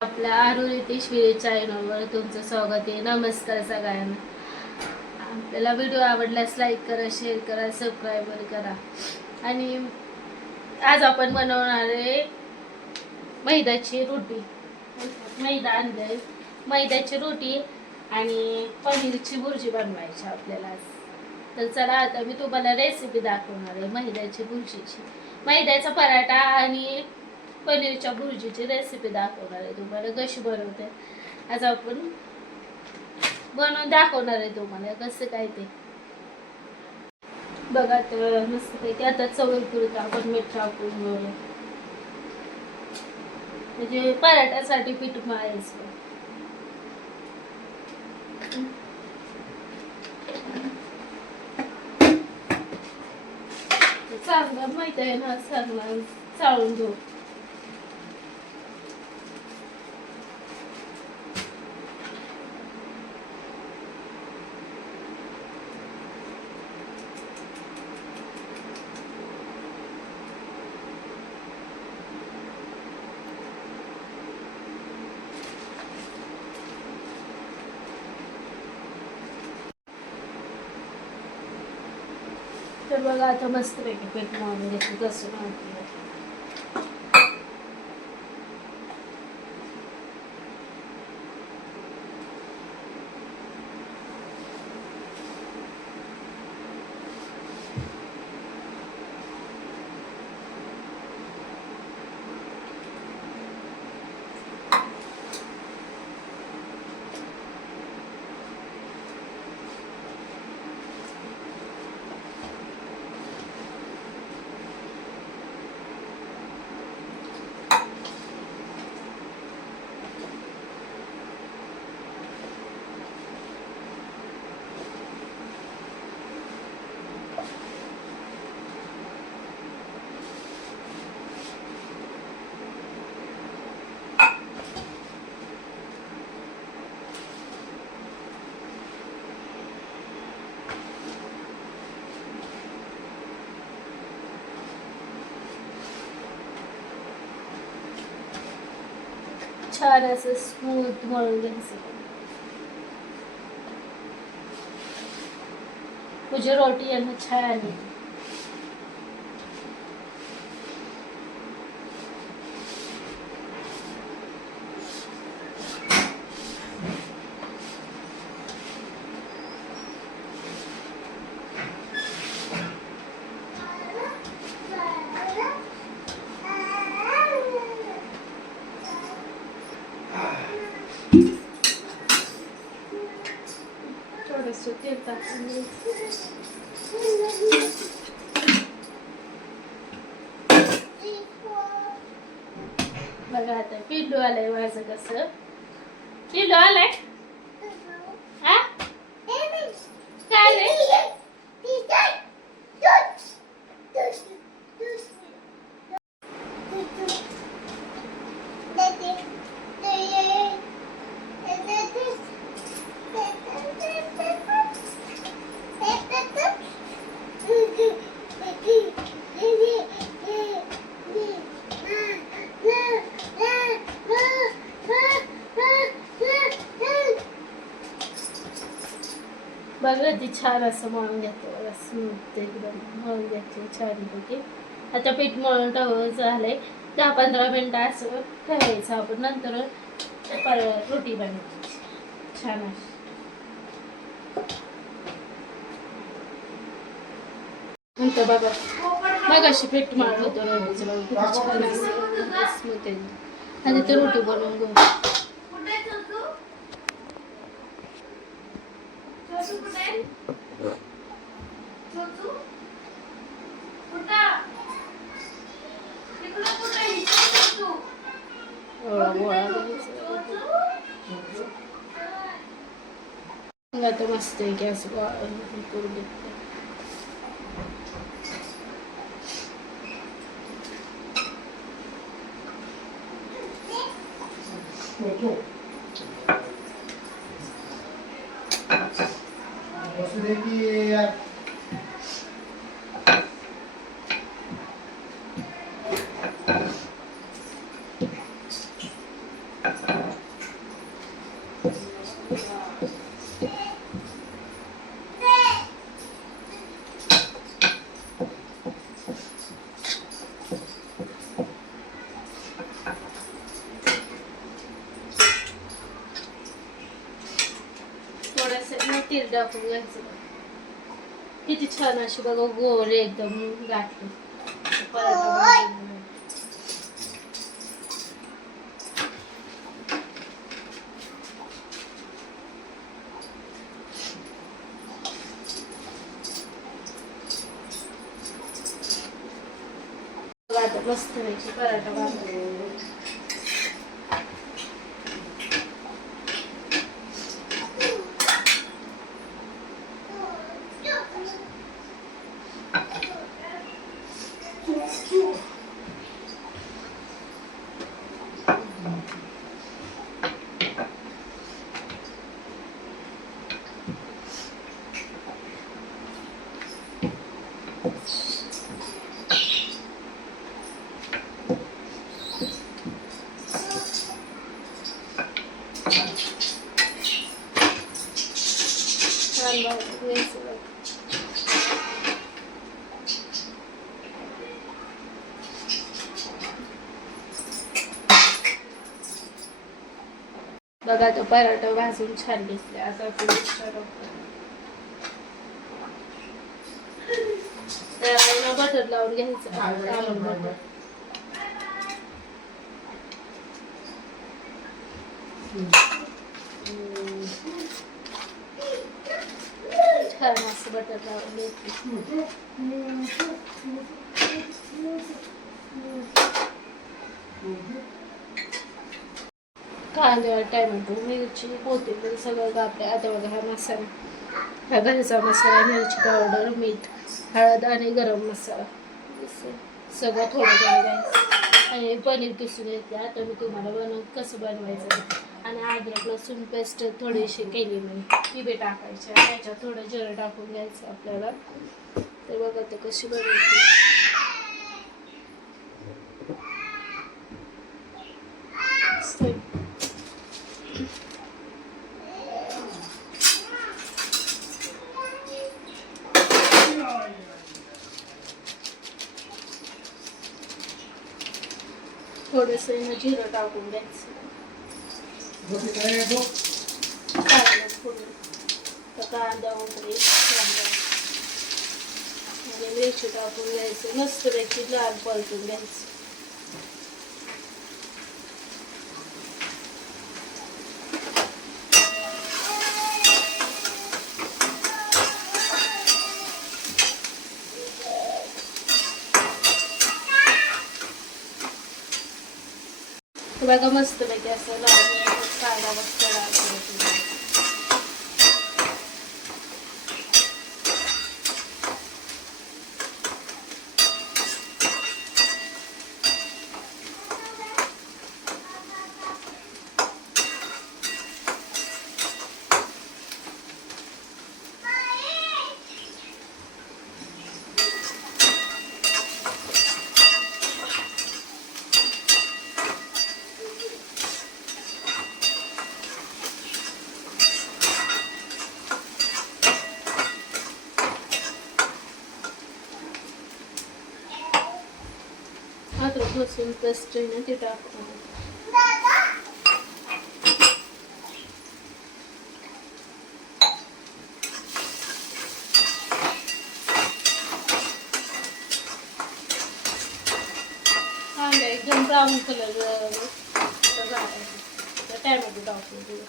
आपल्या आरोग्य ईश्वरी चॅनलवर तुमचं स्वागत आहे. नमस्कार सगळ्यांना. आपल्याला व्हिडिओ आवडल्यास लाईक करा, शेअर करा, सबस्क्राईब करा. आणि आज आपण बनवणार आहे मैद्याची रोटी. मैदा आणलाय, मैद्याची रोटी आणि पनीरची भुर्जी बनवायची आपल्याला आज. तर चला आता मी तुम्हाला रेसिपी दाखवणार आहे मैद्याची भुर्जीची. मैद्याचा पराठा आणि पनीरच्या भुर्जीची रेसिपी दाखवणार आहे तुम्हाला कशी बनवते. आज आपण बनवून दाखवणार आहे तुम्हाला कसं काय ते. बघा तर मस्त पैकी आता चवीपुरतं आपण मीठ टाकून म्हणजे पराठ्यासाठी पीठ मळायचं. चांगलं माहित आहे ना, चांगलं चाळून घेऊ. तर बघा आता मस्त पैकी पीठ मळून घेतलं कसं माहिती. छान असं स्मूथ मळून घ्यायचं. म्हणजे रोटी यांना छान आहे. थोडंसं तेल टाकून बघा आता पिल्लू आलंय माझं. कसं पिल्लू आलंय हा काय बघा ती छान असं मळून घेतो. बघा स्मूथ एकदम मळून घेतली छानपैकी. आता पीठ मळून झालंय. 10-15 मिनिटं असं ठेवायचं आपण. नंतर रोटी बनवायची छान अशी. नंतर बघा मग अशी पीठ मळलं होतं रोटीचं. बघा छान असं स्मूथ आहे. आणि ते रोटी बनवून घेऊ. आता मस्त आहे गॅस करून घेतलं. थोडंसं तेल टाकून घ्यायचं. किती छान अशी बघा गोल एकदम गाठली पराठा भाजून. आता मस्त व्हायची पराठा भाजून. बघा तो पराठा भाजून छान दिसले. आता बटर लावून घ्यायचं. आलून बटर छान असं बटर लावून घ्यायचं. कांदा, टोमॅटो, मिरची, कोथिंबीर सगळं कापले. आता बघा हा मसाला, हा घरचा मसाला, मिरची पावडर, मीठ, हळद आणि गरम मसाला सगळं थोडं थोडं घ्यायचं. आणि पनीर किसून येते. आता मी तुम्हाला कसं बनवायचं. आणि अद्रक लसूण पेस्ट थोडीशी केली मी, ती बी टाकायची. त्याच्यात थोडं जिरं टाकून घ्यायचं आपल्याला. तर बघा ते कशी बनवायची. थोडंसं जिरं टाकून द्यायचं. कांदा वगैरे आणि मिरची टाकून घ्यायचं. मस्त पैकी लाल परतून घ्यायचं. बघा मस्त पैकी असं लावून कांदा मस्त अद्रक लसूण पेस्ट आहे ना ते टाकून. कांदा एकदम ब्राऊन कलर टॅमॅटो टाकून दिलं.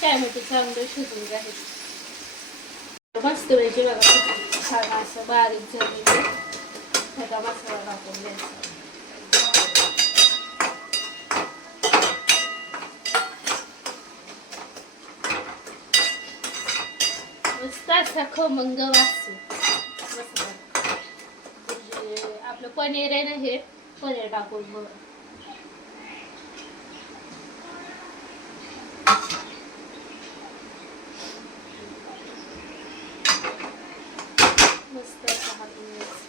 टॅमॅटो चांगलं शिजून घ्यायचं. मस्त वेळची बघा छान असं बारीक झालेलं त्याचा मसाला टाकून द्यायचा. मस्त असा खमंग वास मस्त. आपलं पनीर आहे ना, हे पनीर टाकून बघ. मस्त असा हालून घ्यायचं.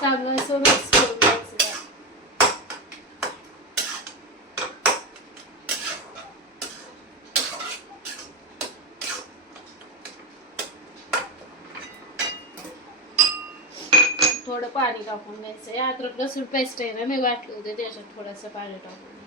चांगलं असं मिक्स करून घ्यायचं. थोडं पाणी टाकून घ्यायचं. अद्रक लसूण पेस्ट आहे ना, मी वाटलं होते त्याच्यात थोडंसं पाणी टाकून.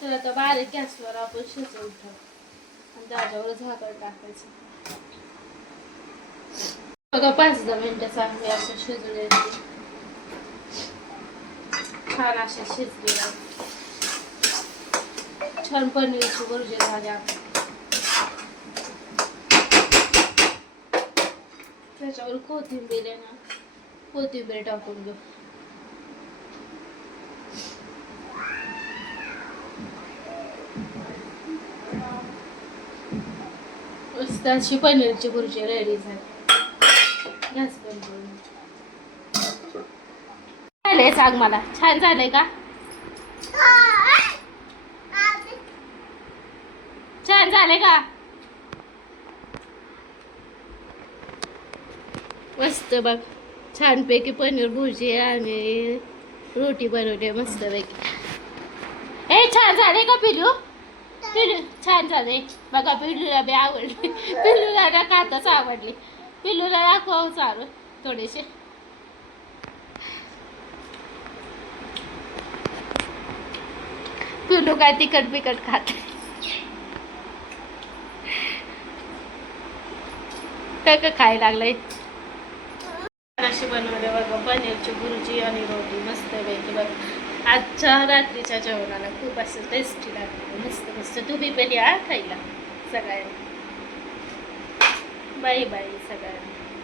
तर आता बारीक गॅसवर आपण शिजवून ठेवू आणि त्याच्यावर झाकण टाकायचं. बघा 5-10 मिनिटं चांगली असं शिजू द्यायची. छान असे शिजले. छान पनीरची भुर्जी झाली आपली. त्याच्यावर कोथिंबीर आहे ना, कोथिंबीर टाकून घेऊ. मस्त अशी पनीरची भुर्जी रेडी झाली. गॅस बंद करून. झालंय सांग मला, छान झालंय का? छान झालंय का? मस्त बघ, छानपैकी पनीर भुर्जी आणि रोटी बनवली मस्त पैकी. ए छान झाले का पिलू? पिलू छान झाले बघा. पिल्लूला बी आवडली. पिल्लूला ना खाताच आवडली. पिल्लूला दाखव चालू थोडेसे. पिल्लू काय तिखट बिकट खात का खायला लागलंय. अशी बनवले बघा पनीरची भुर्जी आणि रोटी मस्त पैकी बघ. आजच्या रात्रीच्या जेवणाला खूप असं टेस्टी लागलं. मस्त मस्त. तुम्ही पण या खायला सगळ्यांनी. बाय बाय सगळ्यांना.